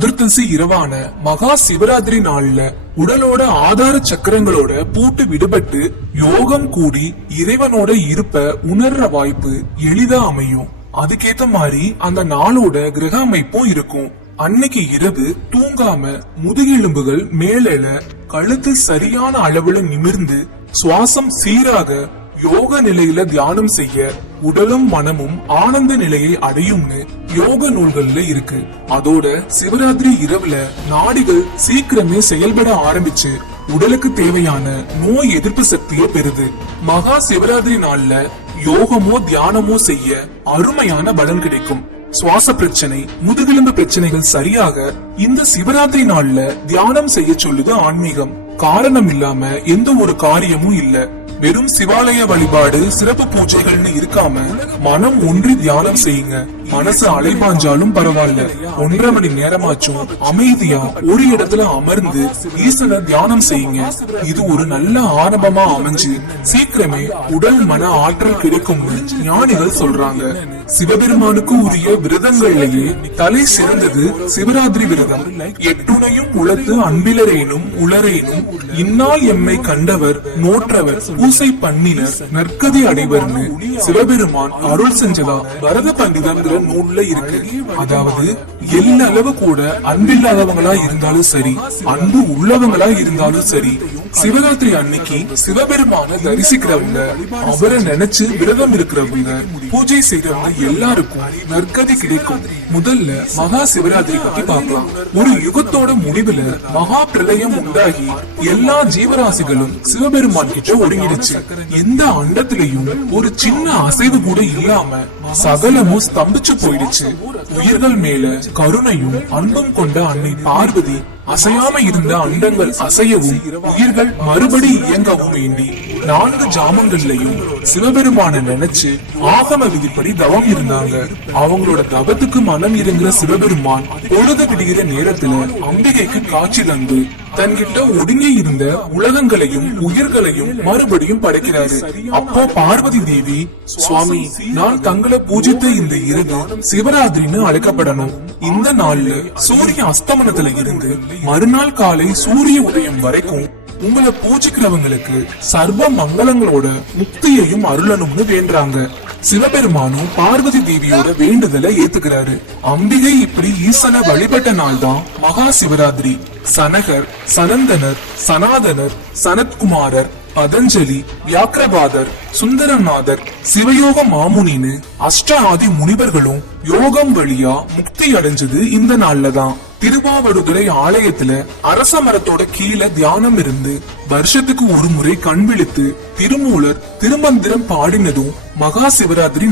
சதுர்த்தசி இரவான மகா சிவராத்திரி நாள்ல உடலோட ஆதார சக்கரங்களோட பூட்டு விடுபட்டு யோகம் கூடி இறைவனோட இருப்ப உணர்ற வாய்ப்பு எளிதா அமையும். அதுக்கேத்த மாதிரி அந்த நாளோட கிரக அமைப்பும் இருக்கும். அன்னைக்கு இரவு தூங்காம முதுகெலும்புகள் மேலேல கழுத்து சரியான அளவுல நிமிர்ந்து சுவாசம் சீராக யோக நிலையில தியானம் செய்ய உடலும் மனமும் ஆனந்த நிலையை அடையும்னு யோக நூல்கள்ல இருக்கு. அதோட சிவராத்திரி இரவுல நாடிகள் சீக்கிரமே செயல்பட ஆரம்பிச்சு உடலுக்கு தேவையான நோய் எதிர்ப்பு சக்தியை பெறுது. மகா சிவராத்திரி நாள்ல யோகமோ தியானமோ செய்ய அருமையான பலன் கிடைக்கும். சுவாச பிரச்சனை முதுகெலும்பு பிரச்சனைகள் சரியாக இந்த சிவராத்திரி நாள்ல தியானம் செய்ய சொல்லுது ஆன்மீகம். காரணம் இல்லாம எந்த ஒரு காரியமும் இல்ல. வெறும் சிவாலய வழிபாடு சிறப்பு பூஜைகள்னு இருக்காம மனம் ஒன்றி தியானம் செய்யுங்க. மனசு அலைபாஞ்சாலும் பரவாயில்ல. ஒன்றரை மணி நேரமாச்சும் அமைதியா ஒரு இடத்துல அமர்ந்து ஈசனை தியானம் செய்யுங்க. இது ஒரு நல்ல ஆரம்பமா அமைஞ்சு சீக்கிரமே உடல் மன ஆற்றல் கிடைக்கும்னு ஞானிகள் சொல்றாங்க. சிவபெருமானுக்கு உரிய விரதங்கள்லயே தலை சிறந்தது சிவராத்திரி விரதம். எட்டுணையும் உளத்து அன்பிலரேனும் உளரேனும் இந்நாள் எம்மை கண்டவர் நோற்றவர் பூசை பண்ணினர் நற்கதி அடைவர்னு சிவபெருமான் அருள் செஞ்சதா? பரத பண்டிதங்கிற நூல்ல இருக்கு. அதாவது எல்லா அளவு கூட அன்பில்லாதவங்களா இருந்தாலும் சரி அன்பு உள்ளவங்களா இருந்தாலும் சரி சிவராத்திரி அன்னைக்கு சிவபெருமான தரிசிக்கிறவங்க அவரை நினைச்சு விரதம் இருக்கிறவங்க பூஜை செய்யறவங்க எல்லாருக்கும் நற்கதி கிடைக்கும். முதல்ல மகா சிவராத்திரி பத்தி பார்க்கலாம். ஒரு யுகத்தோட முடிவுல மகா பிரளயம் உண்டாகி எல்லா ஜீவராசிகளும் சிவபெருமான் கிட்ட ஒருங்கிடுச்சு எந்த அண்டத்திலையும் ஒரு சின்ன அசைவு கூட இல்லாம சகலமும் ஸ்தம்பிச்சு போயிடுச்சு. உயிர்கள் மேல கருணையும் அன்பும் கொண்ட அன்னை பார்வதி அசையாம இருந்த அண்டங்கள் அசையவும் உயிர்கள் மறுபடி இயங்கவும் வேண்டி நான்கு ஜாமங்கள்லயும் சிவபெருமான நினைச்சு ஆகம விதிப்படி தவம் இருந்தாங்க. அவங்களோட தவத்துக்கு மனம் இறங்குற சிவபெருமான் பொழுது விடுகிற நேரத்துல அம்பிகைக்கு காட்சி தந்து தன்கிட்ட ஒடுங்கி இருந்த உலகங்களையும் உயிர்களையும் மறுபடியும் படைக்கிறாரு. அப்போ பார்வதி தேவி சுவாமி நான் தங்களை பூஜித்த இந்த இரவு சிவராத்திரின்னு அழைக்கப்படணும். இந்த நாள்ல சூரிய அஸ்தமனத்துல இருந்து மறுநாள் காலை சூரிய உதயம் வரைக்கும் உங்களை பூஜிக்கிறவங்களுக்கு சர்வ மங்களங்களோட முக்தியையும் அருளணும்னு வேண்டுறாங்க. சிவபெருமானும் பார்வதி தேவியோட வேண்டுதலை ஏத்துக்கிறாரு. அம்பிகை இப்படி ஈசனை வழிபட்ட நாள் தான் மகா சிவராத்திரி. சனகர் சனந்தனர் சனாதனர் சனத்குமாரர் பதஞ்சலி வியாக்கிரபாதர் சுந்தரநாதர் சிவயோக மாமுனின்னு அஷ்ட ஆதி முனிவர்களும் யோகம் வழியா முக்தி அடைஞ்சது இந்த நாள்ல தான் திருவாவடுதுறை ஆலயத்துல அரச மரத்தோட கீழே தியானம் இருந்து வருஷத்துக்கு ஒரு முறை கண் விழித்து திருமூலர் திருமந்திரம் பாடினதும் மகா சிவராத்திரி